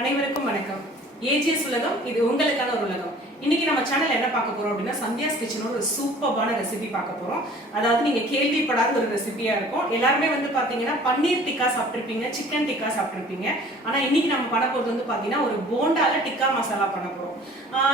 அனைவருக்கும் வணக்கம். ஏஜிஎஸ் உலகம், இது உங்களுக்கான ஒரு உலகம். இன்னைக்கு நம்ம சேனல் என்ன பார்க்க போறோம் அப்படின்னா, சந்தியாஸ் கிச்சனோட ஒரு சூப்பரான ரெசிபி பார்க்க போறோம். அதாவது நீங்க கேள்விப்படாத ஒரு ரெசிபியா இருக்கும். எல்லாருமே வந்து பாத்தீங்கன்னா பன்னீர் டிக்கா சாப்பிட்டுருப்பீங்க, சிக்கன் டிக்கா சாப்பிட்டுருப்பீங்க. ஆனா இன்னைக்கு நம்ம பண்ண போறது வந்து பாத்தீங்கன்னா ஒரு போண்டால டிக்கா மசாலா பண்ண போறோம்.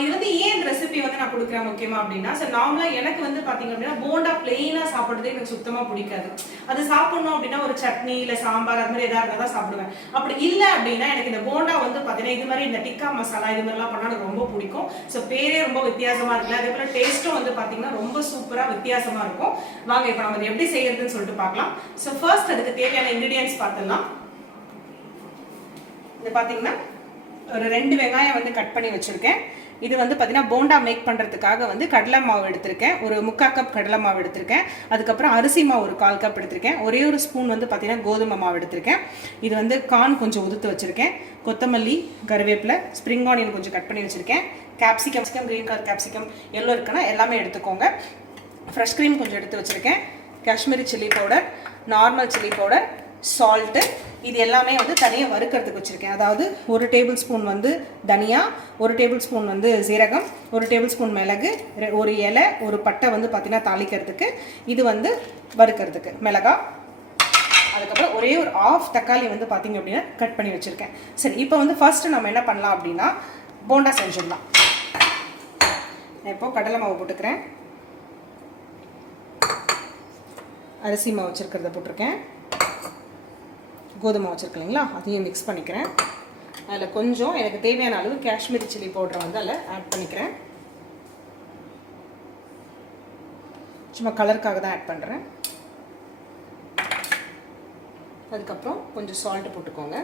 இது வந்து ஏன் இந்த ரெசிபி வந்து நான் கொடுக்குறேன் முக்கியமா அப்படின்னா, நார்மலா எனக்கு வந்து பாத்தீங்க அப்படின்னா போண்டா பிளெயினா சாப்பிடுறதே எனக்கு சுத்தமா பிடிக்காது. அது சாப்பிடணும் அப்படின்னா ஒரு சட்னி இல்ல சாம்பார் அது மாதிரி ஏதாவது தான் சாப்பிடுவேன். அப்படி இல்ல அப்படின்னா எனக்கு இந்த போண்டா வந்து பாத்தீங்கன்னா இது மாதிரி இந்த டிக்கா மசாலா இது மாதிரிலாம் பண்ணா எனக்கு ரொம்ப பிடிக்கும். ஸோ பேரே ரொம்ப வித்தியாசமா இருக்குல்ல, அதே போல டேஸ்ட்டும் வந்து பாத்தீங்கன்னா ரொம்ப சூப்பரா வித்தியாசமா இருக்கும். வாங்க இப்ப நம்ம எப்படி செய்யறதுன்னு சொல்லிட்டு பார்க்கலாம். ஸோ ஃபர்ஸ்ட் அதுக்கு தேவையான இன்கிரிடியன்ஸ் பார்த்துடலாம். இது பாத்தீங்கன்னா ஒரு 2 வெங்காயம் வந்து கட் பண்ணி வச்சிருக்கேன். இது வந்து பார்த்தீங்கன்னா போண்டா மேக் பண்ணுறதுக்காக வந்து கடலை மாவு எடுத்திருக்கேன், ஒரு 3/4 கப் கடலை மாவு எடுத்திருக்கேன். அதுக்கப்புறம் அரிசி மாவு ஒரு 1/4 கப் எடுத்திருக்கேன். ஒரே ஒரு ஸ்பூன் வந்து பார்த்தீங்கன்னா கோதுமை மாவு எடுத்திருக்கேன். இது வந்து கார்ன் கொஞ்சம் உதுத்து வச்சிருக்கேன், கொத்தமல்லி, கருவேப்பிலை, ஸ்ப்ரிங் ஆனியன் கொஞ்சம் கட் பண்ணி வச்சிருக்கேன், capsicum, green colour capsicum yellow இருக்குன்னா எல்லாமே எடுத்துக்கோங்க. ஃப்ரெஷ் க்ரீம் கொஞ்சம் எடுத்து வச்சிருக்கேன், Kashmiri chilli powder, normal chilli powder, salt, இது எல்லாமே வந்து தனியாக வறுக்கிறதுக்கு வச்சுருக்கேன். அதாவது 1 டேபிள் ஸ்பூன் வந்து தனியா, 1 டேபிள் ஸ்பூன் வந்து சீரகம், 1 டேபிள் ஸ்பூன் மிளகு, 1 இலை, 1 பட்டை வந்து பார்த்தீங்கன்னா தாளிக்கிறதுக்கு, இது வந்து வறுக்கிறதுக்கு மிளகா. அதுக்கப்புறம் ஒரே ஒரு 1/2 தக்காளி வந்து பார்த்தீங்க அப்படின்னா கட் பண்ணி வச்சுருக்கேன். சரி, இப்போ வந்து ஃபர்ஸ்ட் நம்ம என்ன பண்ணலாம் அப்படின்னா போண்டா செஞ்சிடலாம். இப்போது கடலை மாவு போட்டுக்கிறேன், அரிசி மாவு வச்சுருக்கிறத போட்டிருக்கேன், கோதுமை வச்சுருக்கு இல்லைங்களா, அதையும் மிக்ஸ் பண்ணிக்கிறேன். அதில் கொஞ்சம் எனக்கு தேவையான அளவு காஷ்மீரி சில்லி பவுடரை வந்து அதில் ஆட் பண்ணிக்கிறேன். சும்மா கலருக்காக தான் ஆட் பண்ணுறேன். அதுக்கப்புறம் கொஞ்சம் சால்ட்டு போட்டுக்கோங்க.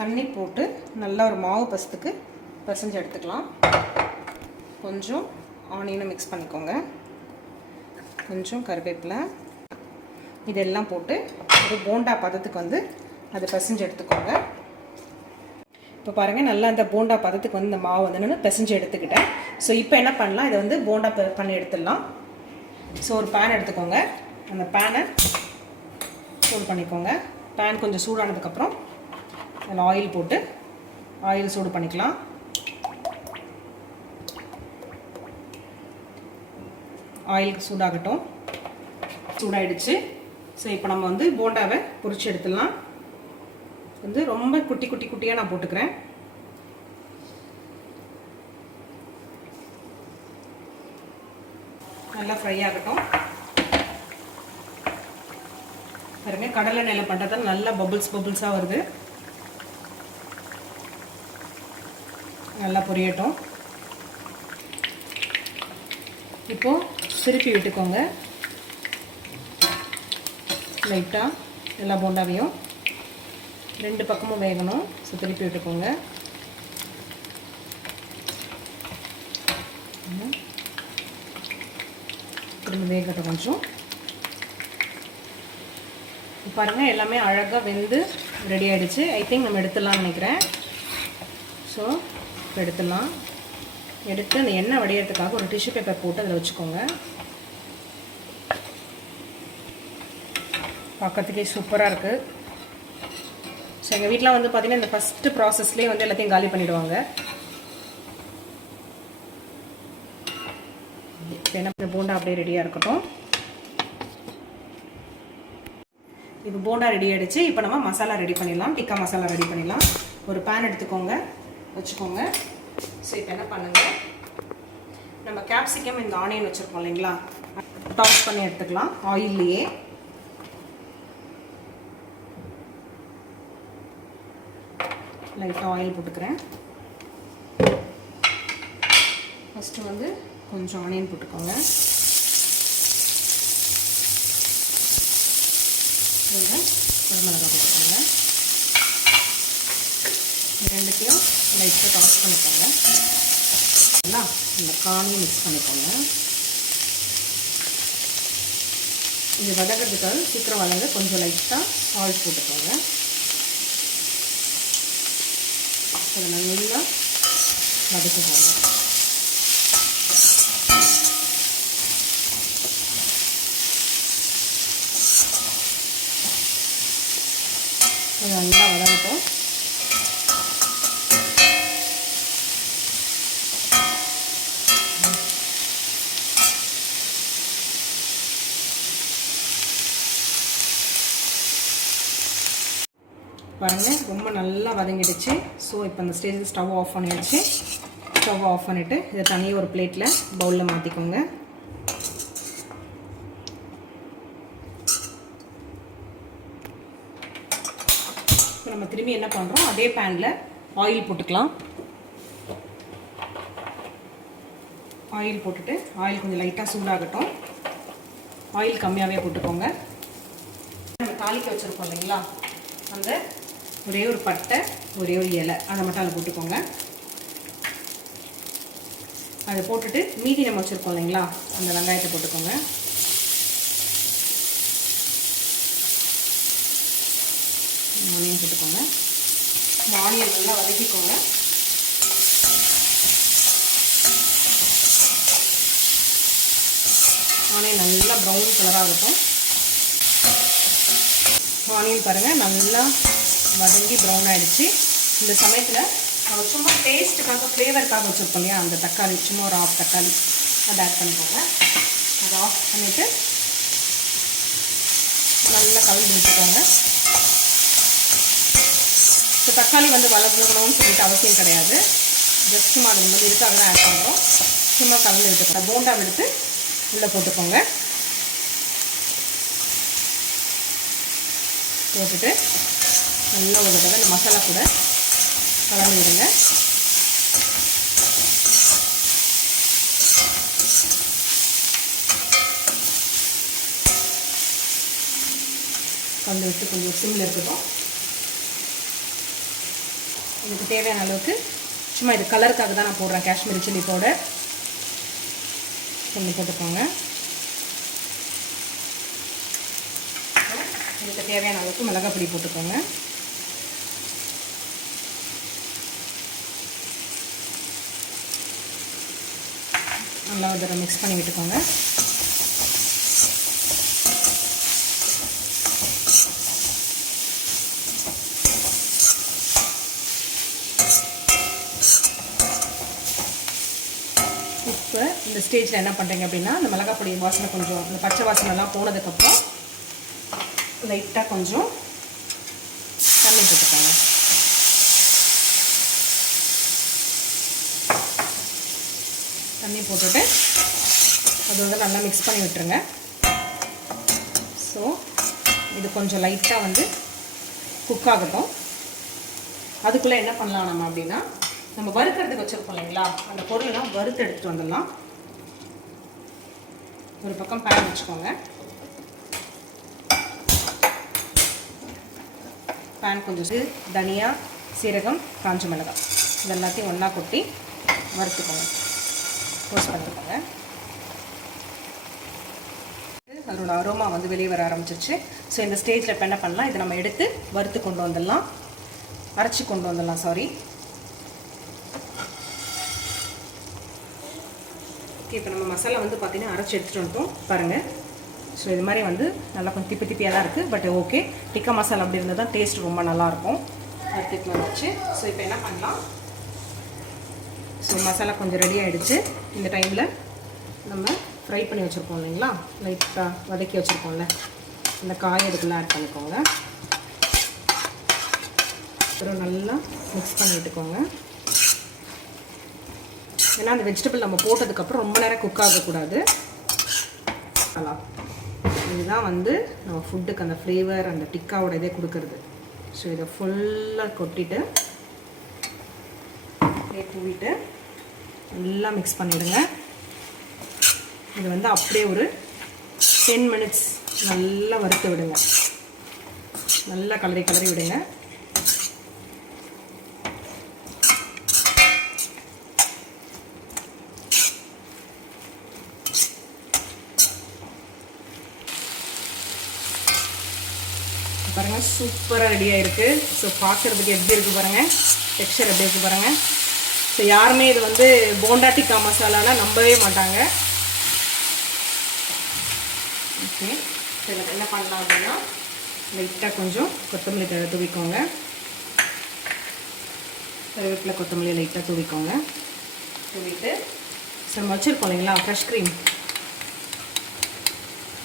தண்ணி போட்டு நல்லா ஒரு மாவு பசத்துக்கு பிசைஞ்சு எடுத்துக்கலாம். கொஞ்சம் ஆனியனை மிக்ஸ் பண்ணிக்கோங்க, கொஞ்சம் கருவேப்பிலை, இதெல்லாம் போட்டு ஒரு போண்டா பதத்துக்கு வந்து அதை பிசைஞ்சு எடுத்துக்கோங்க. இப்போ பாருங்கள், நல்லா அந்த போண்டா பதத்துக்கு வந்து இந்த மாவு வந்து நான் பிசைஞ்சு எடுத்துக்கிட்டேன். ஸோ இப்போ என்ன பண்ணலாம், இதை வந்து போண்டா பண்ணி எடுத்துடலாம். ஸோ ஒரு பேன் எடுத்துக்கோங்க, அந்த பேனை சூடு பண்ணிக்கோங்க. பேன் கொஞ்சம் சூடானதுக்கப்புறம் அதில் ஆயில் போட்டு ஆயில் சூடு பண்ணிக்கலாம். ஆயிலுக்கு சூடாகட்டும். சூடாயிடுச்சு. ஸோ இப்போ நம்ம வந்து போண்டாவை பொரிச்சு எடுத்துடலாம். வந்து ரொம்ப குட்டி குட்டி குட்டியாக நான் போட்டுக்கிறேன். நல்லா ஃப்ரை ஆகட்டும். பாருங்க, கடலை நெல்லை பண்ணுறதால நல்லா பபுள்ஸாக வருது. நல்லா பொரியட்டும். இப்போது திருப்பி விட்டுக்கோங்க லைட்டாக, எல்லா போண்டாவையும் 2 பக்கமும் வேகணும். ஸோ திருப்பி விட்டுக்கோங்க. திரும்ப வேகட்டும் கொஞ்சம். பாருங்கள், எல்லாமே அழகாக வெந்து ரெடி ஆகிடுச்சு. ஐ திங்க் நம்ம எடுத்துடலாம்னு நினைக்கிறேன். ஸோ இப்போ எடுத்துடலாம். எடுத்து அந்த எண்ணெய் வடிகிறதுக்காக ஒரு டிஷ்யூ பேப்பர் போட்டு அதில் வச்சுக்கோங்க. பார்க்கறதுக்கே சூப்பராக இருக்குது. ஸோ எங்கள் வீட்டில் வந்து பார்த்திங்கன்னா இந்த ஃபஸ்ட்டு ப்ராசஸ்லேயே வந்து எல்லாத்தையும் காலி பண்ணிவிடுவாங்க. இப்போ என்ன, போண்டா அப்படியே ரெடியாக இருக்கட்டும். இப்போ போண்டா ரெடி ஆகிடுச்சு. இப்போ நம்ம மசாலா ரெடி பண்ணிடலாம், டிக்கா மசாலா ரெடி பண்ணிடலாம். ஒரு பேன் எடுத்துக்கோங்க, வச்சுக்கோங்க. ஸோ இப்போ என்ன பண்ணுங்க, நம்ம கேப்சிகம் இந்த ஆனியன் வச்சுருக்கோம் இல்லைங்களா, டாஸ் பண்ணி எடுத்துக்கலாம் ஆயில்லையே. லைட்டாக ஆயில் போட்டுக்கிறேன். ஃபஸ்ட்டு வந்து கொஞ்சம் ஆனியன் போட்டுக்கோங்க. குழம்புமிளகாய் போட்டுக்கோங்க. ரெண்டுத்தையும் லைட்டாக டாஸ் பண்ணிக்கோங்க. இந்த கார்னையும் மிக்ஸ் பண்ணிக்கோங்க. இது வதக்கிறதுக்காக சீக்கிரம் வதங்க கொஞ்சம் லைட்டாக சால்ட் போட்டுக்கோங்க. அதை நல்லா வதக்கிக்கோங்க. இது நல்லா வதங்கட்டும். பாருங்கள் ரொம்ப நல்லா வதங்கிடுச்சு. ஸோ இப்போ அந்த ஸ்டேஜில் ஸ்டவ் ஆஃப் பண்ணிடுச்சு. ஸ்டவ் ஆஃப் பண்ணிவிட்டு இதை தனியாக ஒரு பிளேட்டில் பவுலில் மாற்றிக்கோங்க. இப்போ நம்ம திரும்பி என்ன பண்ணுறோம், அதே பேனில் ஆயில் போட்டுக்கலாம். ஆயில் போட்டுட்டு ஆயில் கொஞ்சம் லைட்டாக சூடாகட்டும். ஆயில் கம்மியாகவே போட்டுக்கோங்க. நம்ம தாளிக்க வச்சுருக்கோம் இல்லைங்களா, அந்த ஒரே ஒரு பட்டை, ஒரே ஒரு இலை, அதை மட்டும் அதில் போட்டுக்கோங்க. அதை போட்டுட்டு மீதி நம்ம வச்சுருக்கோம் இல்லைங்களா, அந்த வெங்காயத்தை போட்டுக்கோங்க. ஆனியன் போட்டுக்கோங்க. இந்த ஆனியன் நல்லா வதக்கிக்கோங்க. ஆனியன் நல்லா ப்ரௌன் கலராகட்டும். ஆனியன் பாருங்கள் நல்லா வதங்கி ப்ரௌன் ஆகிடுச்சு. இந்த சமயத்தில் நம்ம சும்மா டேஸ்ட்டுக்காக ஃப்ளேவருக்காக வச்சுருக்கோம் இல்லையா, அந்த தக்காளி சும்மா ஒரு ஆஃப் தக்காளி அதை ஆட் பண்ணிக்கோங்க. அதை ஆஃப் பண்ணிவிட்டு நல்லா கலந்து விட்டுக்கோங்க. இப்போ தக்காளி வந்து வளர்க்கணும்னு சொல்லிட்டு அவசியம் கிடையாது. ஜஸ்ட் சும்மா அது வந்து இதுக்காக தான் ஆட் பண்ணுறோம். சும்மா கலந்து விட்டுக்கோங்க. போண்டா எடுத்து உள்ளே போட்டுக்கோங்க. போட்டுட்டு நல்லா ஒரு தடவை இந்த மசாலா கூட கலந்து விடுங்க. கலந்து விட்டு கொஞ்சம் சிம்மில் இருக்கட்டும். இதுக்கு தேவையான அளவுக்கு சும்மா இது கலருக்காக தான் நான் போடுறேன், காஷ்மீரி சில்லி பவுடர் கொஞ்சம் போட்டுக்கோங்க. இதுக்கு தேவையான அளவுக்கு மிளகாய் பொடி போட்டுக்கோங்க. நல்லா ஒரு தடவை மிக்ஸ் பண்ணி விட்டுக்கோங்க. இப்போ இந்த ஸ்டேஜில் என்ன பண்ணுறீங்க அப்படின்னா, இந்த மிளகாய் பொடி வாசனை கொஞ்சம் இந்த பச்சை வாசனைலாம் போனதுக்கப்புறம் லைட்டாக கொஞ்சம் தண்ணி போட்டுக்கோங்க. தண்ணி போட்டுட்டு அது வந்து நல்லா மிக்ஸ் பண்ணி விட்டுருங்க. ஸோ இது கொஞ்சம் லைட்டாக வந்து குக் ஆகட்டும். அதுக்குள்ளே என்ன பண்ணலாம் நம்ம அப்படின்னா, நம்ம வறுக்கிறதுக்கு வச்சுருக்கோம் இல்லைங்களா, அந்த பொருளெல்லாம் வறுத்து எடுத்துகிட்டு வந்துடலாம். ஒரு பக்கம் பேன் வச்சுக்கோங்க. பேன் கொஞ்சம் தனியா, சீரகம், காஞ்ச மிளகாய் இது எல்லாத்தையும் ஒன்றா கொட்டி வறுத்துக்கோங்க. ரோஸ்ட் பண்ணிக்கோங்க. அதோட அரோமா வந்து வெளியே வர ஆரம்பிச்சிருச்சு. ஸோ இந்த ஸ்டேஜில் இப்போ என்ன பண்ணலாம், இதை நம்ம எடுத்து வறுத்து கொண்டு வந்துடலாம், அரைச்சி கொண்டு வந்துடலாம். சாரி. ஓகே, இப்போ நம்ம மசாலா வந்து பார்த்திங்கன்னா அரைச்சி எடுத்துகிட்டு வந்துட்டோம் பாருங்கள். ஸோ இது மாதிரி வந்து நல்லா கொஞ்சம் திப்பி திப்பியாக தான் இருக்குது. பட் ஓகே, டிக்கா மசாலா அப்படி இருந்தால் தான் டேஸ்ட் ரொம்ப நல்லாயிருக்கும். வறுத்துட்டு வந்துச்சு. ஸோ இப்போ என்ன பண்ணலாம், ஸோ மசாலா கொஞ்சம் ரெடி ஆகிடுச்சு. இந்த டைமில் நம்ம ஃப்ரை பண்ணி வச்சுருக்கோம் இல்லைங்களா, லைட்டாக வதக்கி வச்சுருக்கோம்ல, இந்த காய் அதுக்குள்ளே ஆட் பண்ணிக்கோங்க. அப்புறம் நல்லா மிக்ஸ் பண்ணி விட்டுக்கோங்க. ஏன்னா அந்த வெஜிடபிள் நம்ம போட்டதுக்கப்புறம் ரொம்ப நேரம் குக் ஆகக்கூடாது. நல்லா இதுதான் வந்து நம்ம ஃபுட்டுக்கு அந்த ஃப்ளேவர், அந்த டிக்காவோட இதே கொடுக்குறது. ஸோ இதை ஃபுல்லாக கொட்டிட்டு தூவிட்டு நல்லா மிக்ஸ் பண்ணிவிடுங்க. இது வந்து அப்படியே ஒரு 10 மினிட்ஸ் நல்லா வறுத்து விடுங்க. நல்லா கலரி விடுங்க. பாருங்கள், சூப்பராக ரெடியாக இருக்குது. ஸோ பார்க்குறதுக்கு எப்படி இருக்குது பாருங்கள், டெக்ஸ்சர் எப்படி இருக்குது பாருங்கள். ஸோ யாருமே இது வந்து போண்டா டிக்கா மசாலானா நம்பவே மாட்டாங்க. ஓகே, ஸோ இதில் என்ன பண்ணலாம் அப்படின்னா, லைட்டாக கொஞ்சம் கொத்தமல்லி தழை தூவிக்கோங்க. கருவேப்பிலை கொத்தமல்லி லைட்டாக தூவிக்கோங்க. தூவிட்டு நம்ம வச்சுருக்கோம் இல்லைங்களா ஃப்ரெஷ் க்ரீம்,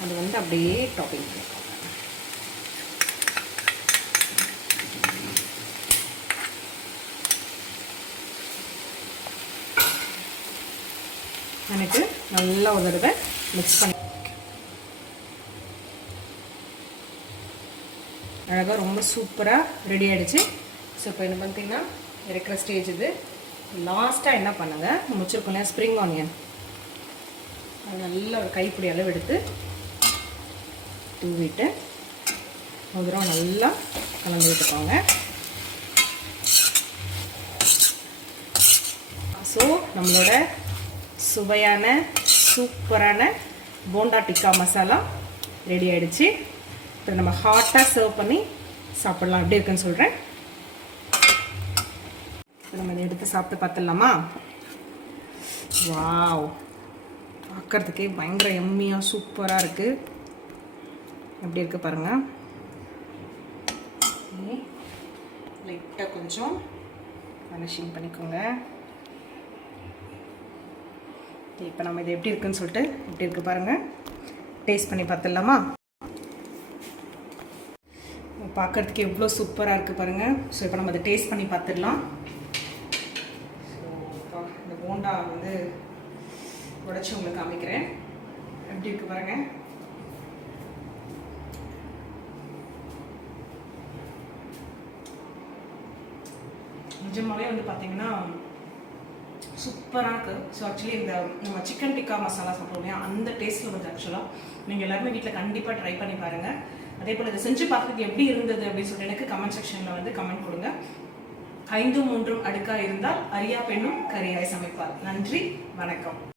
அது வந்து அப்படியே டாப்பிங் பண்ணிக்கோங்க. எனக்கு நல்லா ஒரு தடவை மிக்ஸ் பண்ணி அழகாக ரொம்ப சூப்பராக ரெடி ஆகிடுச்சு. ஸோ இப்போ என்ன பார்த்தீங்கன்னா இறக்குற ஸ்டேஜ் இது. லாஸ்ட்டாக என்ன பண்ணுங்க, நம்ம வச்சுருக்கோம் இல்லையா ஸ்ப்ரிங் ஆனியன், அது நல்லா ஒரு கைப்பிடி அளவு எடுத்து தூவிட்டு ஒரு தடவை நல்லா கலந்து விட்டுக்கோங்க. ஸோ நம்மளோட சுவையான சூப்பரான போண்டா டிக்கா மசாலா ரெடி ஆகிடுச்சு. இப்போ நம்ம ஹாட்டாக சர்வ் பண்ணி சாப்பிட்லாம். எப்படி இருக்குன்னு சொல்கிறேன். இப்போ நம்ம இதை எடுத்து சாப்பிட்டு பார்த்துடலாமா? வாவ், பார்க்குறதுக்கே பயங்கர எம்மியாக சூப்பராக இருக்குது. எப்படி இருக்குது பாருங்கள். லைட்டாக கொஞ்சம் ஃபினிஷிங் பண்ணிக்கோங்க. இப்போ நம்ம இது எப்படி இருக்குன்னு சொல்லிட்டு எப்படி இருக்குது பாருங்கள். டேஸ்ட் பண்ணி பார்த்துடலாமா? பார்க்குறதுக்கு எவ்வளோ சூப்பராக இருக்குது பாருங்கள். ஸோ இப்போ நம்ம அதை டேஸ்ட் பண்ணி பார்த்துடலாம். ஸோ இந்த போண்டா வந்து உடச்சி உங்களுக்கு காமிக்கிறேன். எப்படி இருக்குது பாருங்கள். நிஜமாவே வந்து பார்த்தீங்கன்னா சூப்பராக இருக்குது. ஸோ ஆக்சுவலி இந்த நம்ம சிக்கன் டிக்கா மசாலா சாப்பிடுவோம் இல்லையா, அந்த டேஸ்ட்டில் வந்து ஆக்சுவலாக நீங்கள் எல்லாருமே வீட்டில் கண்டிப்பாக ட்ரை பண்ணி பாருங்கள். அதே போல் இதை செஞ்சு பார்க்குறதுக்கு எப்படி இருந்தது அப்படின்னு சொல்லிட்டு எனக்கு கமெண்ட் செக்ஷனில் வந்து கமெண்ட் கொடுங்க. 5 3 அடுக்காக இருந்தால் அரியா பெண்ணும் கரியாய் சமைப்பார். நன்றி, வணக்கம்.